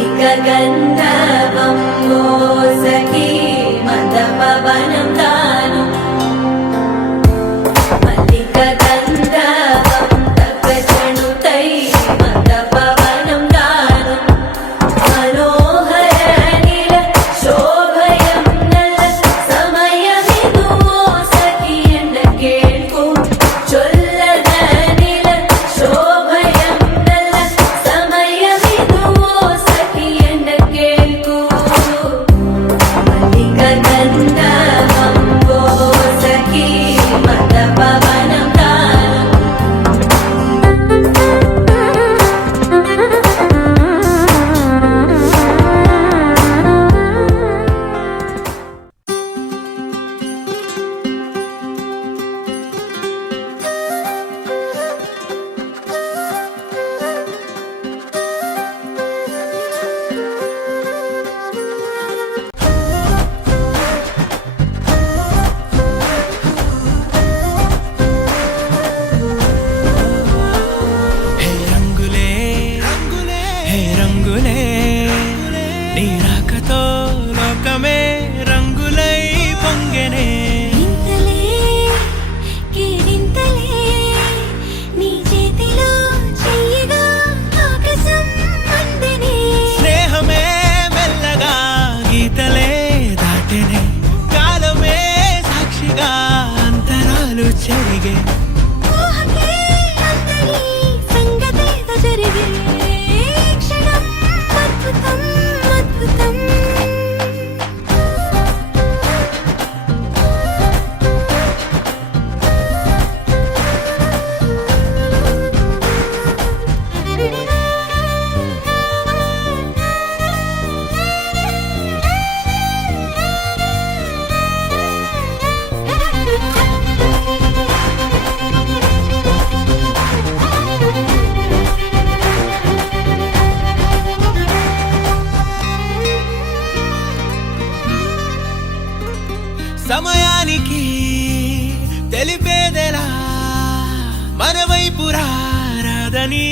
गन्धर्वं वो सखी मन्दपवनं दानु मल्लिकगन्धर्वं तप्तचणुतै मन्दपवनं दानु मनोहरनिल शोभयं नल समयमिदु वो सखी एन्न केळ्कु चोल्लद निल शोभयं नल समयमिदु वो सखी एन्न केळ्कु मल्लिकगन्धर्वं वो सखी मन्दपवनं दानु హే రంగులే హే రంగులే నీ రాకతో లోకమే రంగులై పొంగెనే ఇంతలే కేరింతలే నీ చేతిలో చెయ్యగా ఆకాశం అందనే స్నేహమే మెల్లగా గీతలే దాటెనే కాలమే సాక్షిగా అంతరాలు చెరిగే ఊహకే అందరి సంగతేదో జరిగే క్షణం అద్భుతం అద్భుతం సమయానికి తెలిపేదెలా మన వైపు రాదని